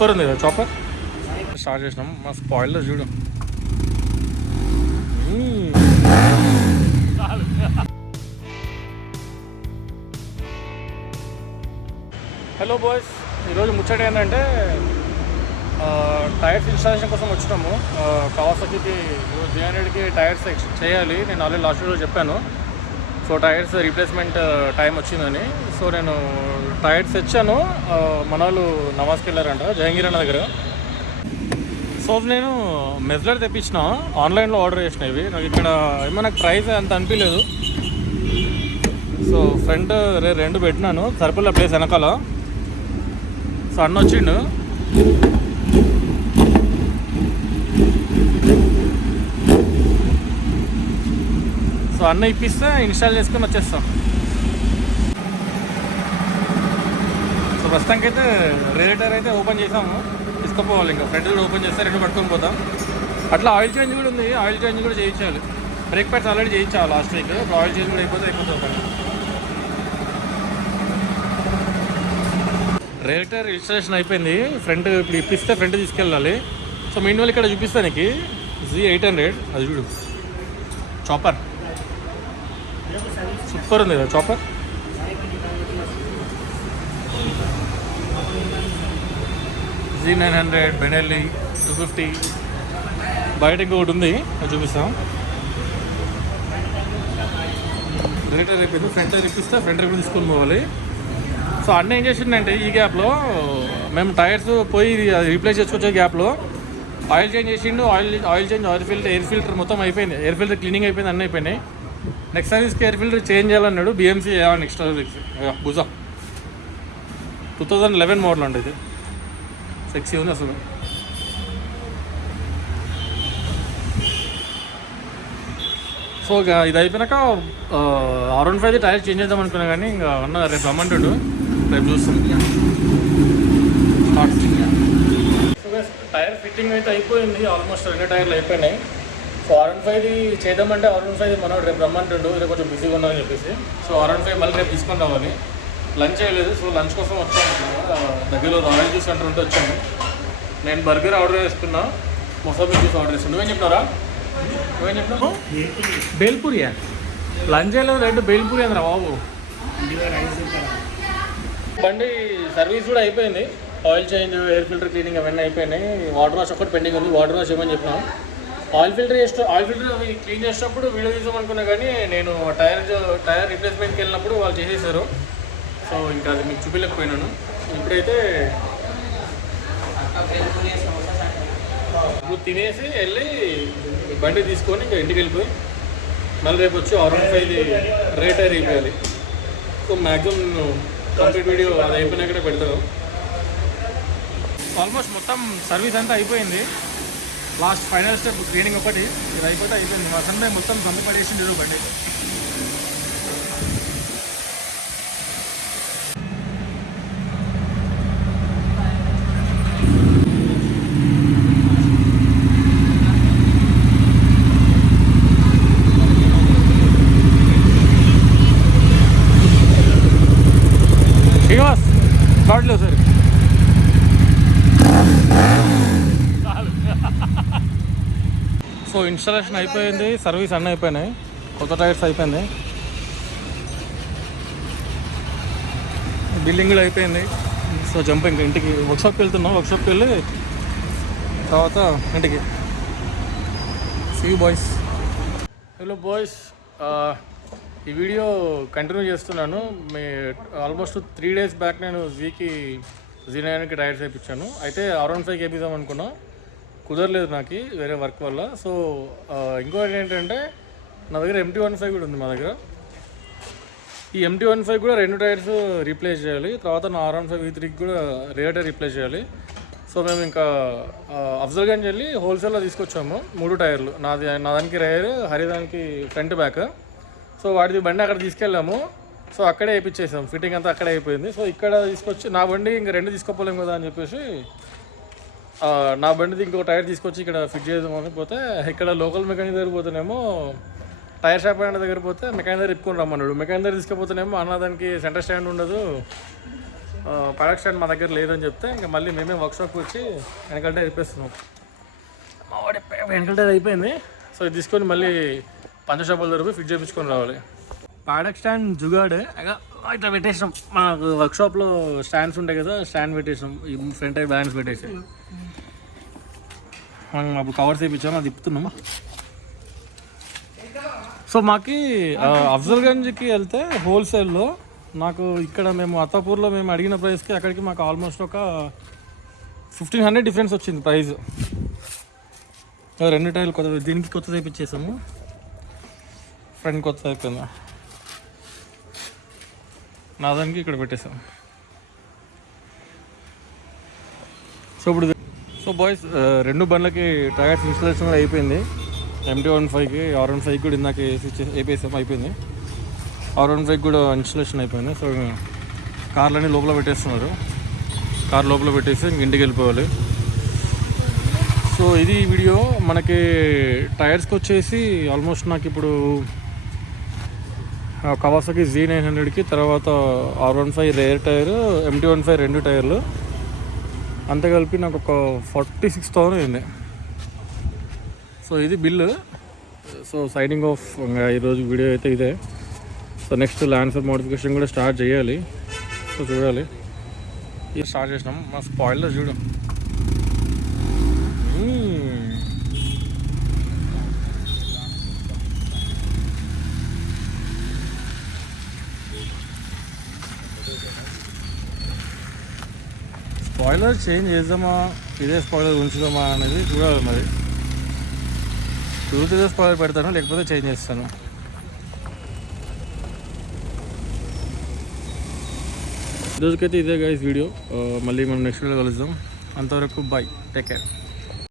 Super ఉంది కదా chopper. Start చేసినాం. మా స్పాయిలర్ చూడు. హలో బాయ్స్, ఈరోజు ముచ్చట ఏంటంటే టైర్స్ ఇన్స్టాలేషన్ కోసం వచ్చినాము. కవాసాకి జేఎన్ఎడ్కి టైర్స్ చేయాలి. నేను ఆల్రెడీ లాస్ట్ వీడియోలో చెప్పాను. సో టైర్స్ రీప్లేస్మెంట్ టైం వచ్చిందని. సో నేను టైర్స్ తెచ్చాను. మన వాళ్ళు నవాజ్కి వెళ్ళారంట, జహంగీర్ అన్న దగ్గర. సో నేను మెజ్లర్ తెప్పించిన, ఆన్లైన్లో ఆర్డర్ చేసినవి. నాకు ఇక్కడ ఏమో ప్రైస్ అంత అనిపించలేదు. సో ఫ్రంట్ రెండు పెట్టినాను, సరిపల్ల ప్లేస్ వెనకాల. సో అన్న వచ్చిండు. సో అన్న ఇప్పిస్తే ఇన్స్టాల్ చేసుకొని వచ్చేస్తాం. సో ప్రస్తుతానికి అయితే రేడియేటర్ అయితే ఓపెన్ చేసాము, తీసుకుపోవాలి. ఇంకా ఫ్రంట్ కూడా ఓపెన్ చేస్తే రెండు పట్టుకొని పోతాం. అట్లా ఆయిల్ చేంజ్ కూడా ఉంది, ఆయిల్ చేంజ్ కూడా చేయించాలి. బ్రేక్ ప్యాడ్స్ ఆల్రెడీ చేయించాలి లాస్ట్ వీక్. ఆయిల్ చేంజ్ కూడా అయిపోతుంది పని. రేడియేటర్ ఇన్స్టాలేషన్ అయిపోయింది. ఫ్రంట్ ఇప్పుడు ఇప్పిస్తే ఫ్రంట్ తీసుకెళ్ళాలి. సో మీన్ ఇక్కడ చూపిస్తాను నీకు Z800, అది చూడు చాపర్. సూపర్ ఉంది కదా చాపర్. Z900, Benelli 250. బయట ఇంకొకటి ఉంది, అది చూపిస్తాం. రేడియేటర్ అయిపోయింది. ఫ్రంట్ ఇప్పిస్తే ఫ్రంట్ రిపేర్ తీసుకొని పోవాలి. సో అన్న ఏం చేసిందంటే ఈ గ్యాప్లో మేము టైర్స్ పోయి రీప్లేస్ చేసుకొచ్చే గ్యాప్లో ఆయిల్ చేంజ్ చేసిండు. ఆయిల్ చేంజ్, ఎయిర్ ఫిల్టర్ మొత్తం అయిపోయింది. ఎయిర్ ఫిల్టర్ క్లీనింగ్ అయిపోయింది, అన్నీ అయిపోయినాయి. నెక్స్ట్ సర్వీస్కి ఎయిర్ ఫిల్టర్ చేంజ్ చేయాలన్నాడు. బిఎంసీ నెక్స్ట్ సర్వీస్ బుజా 2011 మోడల్ అండి. ఇది సెక్సీ ఉంది అసలు. సో ఇక ఇది అయిపోయినాక R15 టైర్ చేంజ్ చేద్దాం అనుకున్నా, కానీ ఇంకా ఉన్న రేపు రమ్మంటాడు, రేపు చూస్తాం. సో టైర్ ఫిట్టింగ్ అయితే అయిపోయింది, ఆల్మోస్ట్ 2 టైర్లు అయిపోయినాయి. సో R15 చేద్దామంటే R15 మనోడు రేపు రమ్మంటాడు, రేపు కొంచెం బిజీగా ఉన్నామని చెప్పేసి. సో R15 మళ్ళీ రేపు తీసుకొని రావాలి. లంచ్ చేయలేదు, సో లంచ్ కోసం వచ్చాను. దగ్గరలో రాయల్ జ్యూస్ సెంటర్ ఉంటే వచ్చాను. నేను బర్గర్ ఆర్డర్ చేసుకున్నా, మొసాబీ జ్యూస్ ఆర్డర్ చేసుకున్నా. నువ్వేం చెప్పినారా? నువ్వేం చెప్పినావు? బేల్పూరియా? లంచ్ చేయలేదు, రెండు బేల్పూరి అందరా బాబు. బండి సర్వీస్ కూడా అయిపోయింది. Oil change, air filter cleaning అవన్నీ అయిపోయినాయి. వాటర్ వాష్ ఒక్కటి పెండింగ్ ఉంది, వాటర్ వాష్ ఏమని చెప్పినాం. ఆయిల్ ఫిల్టర్ అవి క్లీన్ చేసేటప్పుడు వీడియో తీసామనుకున్నా, కానీ నేను టైర్ రీప్లేస్మెంట్కి వెళ్ళినప్పుడు వాళ్ళు చేసేసారు. సో ఇంకా అది మీకు చూపించలేకపోయినాను. ఇప్పుడైతే ఇప్పుడు తినేసి వెళ్ళి బండి తీసుకొని ఇంకా ఇంటికి వెళ్ళిపోయి మళ్ళీ రేపు వచ్చి R15 రేటర్ అయిపోయాలి. సో మ్యాక్సిమం కంప్లీట్ వీడియో అది అయిపోయినాకనే పెడతారు. ఆల్మోస్ట్ మొత్తం సర్వీస్ అంతా అయిపోయింది. లాస్ట్ ఫైనల్ స్టెప్ క్లీనింగ్ ఒకటి, ఇది అయిపోతే అయిపోయింది. మా సన్నే మొత్తం సందు పడేసింది బండి. శ్రీనివాస్ కార్డులో సార్ సో ఇన్స్టాలేషన్ అయిపోయింది, సర్వీస్ అన్నీ అయిపోయినాయి, కొత్త టైర్స్ అయిపోయింది, బిల్డింగ్ కూడా అయిపోయింది. సో జంపింగ్ ఇంటికి వర్క్షాప్కి వెళ్తున్నాం. వర్క్షాప్కి వెళ్ళి తర్వాత ఇంటికి. See you boys. Hello boys, ఈ వీడియో కంటిన్యూ చేస్తున్నాను. ఆల్మోస్ట్ 3 days బ్యాక్ నేను Z9కి టైర్స్ వేయించాను. అయితే R15 వేపిద్దాం అనుకున్నా, కుదరలేదు నాకు వేరే వర్క్ వల్ల. సో ఇంకోటి ఏంటంటే నా దగ్గర MT15 కూడా ఉంది. మా దగ్గర ఈ MT15 కూడా 2 టైర్స్ రీప్లేస్ చేయాలి. తర్వాత నా R15 V3కి కూడా రేడియేటర్ రీప్లేస్ చేయాలి. సో మేము ఇంకా అఫ్జల్గంజ్ వెళ్ళి హోల్సేల్లో తీసుకొచ్చాము 3 టైర్లు. నా దానికి రేర్, హరిదానికి ఫ్రంట్ బ్యాక్. సో వాటిది బండి అక్కడ తీసుకెళ్ళాము. సో అక్కడే వేయించేసాం, ఫిట్టింగ్ అంతా అక్కడే అయిపోయింది. సో ఇక్కడ తీసుకొచ్చి నా బండి ఇంకా 2 తీసుకోపోలేము కదా అని చెప్పేసి నా బండిది ఇంకో టైర్ తీసుకొచ్చి ఇక్కడ ఫిట్ చేద్దామని పోతే, ఇక్కడ లోకల్ మెకానిక్ దగ్గర పోతేనేమో టైర్ షాప్ దగ్గర పోతే మెకానిక్ దగ్గర ఇప్పుకొని రమ్మన్నాడు. మెకానిక్ దగ్గర తీసుకుపోతేనేమో అన్న దానికి సెంటర్ స్టాండ్ ఉండదు, ప్యాడక్ స్టాండ్ మా దగ్గర లేదని చెప్తే ఇంకా మళ్ళీ మేమే వర్క్షాప్కి వచ్చి వెనకాల టైర్ అయిపోతున్నాం. మా వాడి వెనకాల టైర్ అయిపోయింది. సో ఇది తీసుకొని మళ్ళీ పంచషాపుల దగ్గర ఫిట్ చేయించుకొని రావాలి. ప్యాడక్ స్టాండ్ జుగాడే ఇట్లా పెట్టేసినాం. మనకు వర్క్షాప్లో స్టాండ్స్ ఉంటాయి కదా, స్టాండ్ పెట్టేసినాం. ఈ ఫ్రంట్ టైర్ బ్యాలెన్స్ పెట్టేసి మనం అప్పుడు కవర్స్ వేయించాము, అది తిప్పుతున్నాము. సో మాకి అఫ్జల్గంజ్కి వెళ్తే హోల్సేల్లో నాకు ఇక్కడ మేము అత్తాపూర్లో మేము అడిగిన ప్రైస్కి అక్కడికి మాకు ఆల్మోస్ట్ ఒక 1500 డిఫరెన్స్ వచ్చింది ప్రైస్. 2 టైర్లు కొత్త, దీనికి కొత్త తెప్పించేసాము, ఫ్రంట్ కొత్త అయిపోయింది, నా దానికి ఇక్కడ పెట్టేసాం. సో బాయ్స్ 2 బండ్లకి టైర్స్ ఇన్స్టాలేషన్ అయిపోయింది. MT-15కి R15కి కూడా ఇందాక వేపేసాం, అయిపోయింది. R15కి కూడా ఇన్స్టాలేషన్ అయిపోయింది. సో కార్లన్నీ లోపల పెట్టేస్తున్నారు. కార్ లోపల పెట్టేసి ఇంటికి వెళ్ళిపోవాలి. సో ఇది వీడియో. మనకి టైర్స్కి వచ్చేసి ఆల్మోస్ట్ నాకు ఇప్పుడు కవాసాకి Z900కి, తర్వాత R15 రేర్ టైర్, MT-15 2 టైర్లు అంతే కలిపి నాకు ఒక 46,000 అయింది. సో ఇది బిల్లు. So signing off. ఈరోజు వీడియో అయితే ఇదే. సో నెక్స్ట్ ల్యాన్సర్ మోడిఫికేషన్ కూడా స్టార్ట్ చేయాలి. సో చూడాలి. ఇది స్టార్ట్ చేసినాం. మా స్పాయిలర్ చూడు, స్పాయిలర్ చేంజ్ చేద్దామా, ఇదే స్పాయిలర్ ఉంచుదామా అనేది చూడాలి. మరి ఇదే స్పాయిలర్ పెడతాను, లేకపోతే చేంజ్ చేస్తాను. ఈరోజుకైతే ఇదే గైస్ వీడియో. మళ్ళీ మనం నెక్స్ట్ వీడియో కలుద్దాం. అంతవరకు బాయ్, టేక్ కేర్.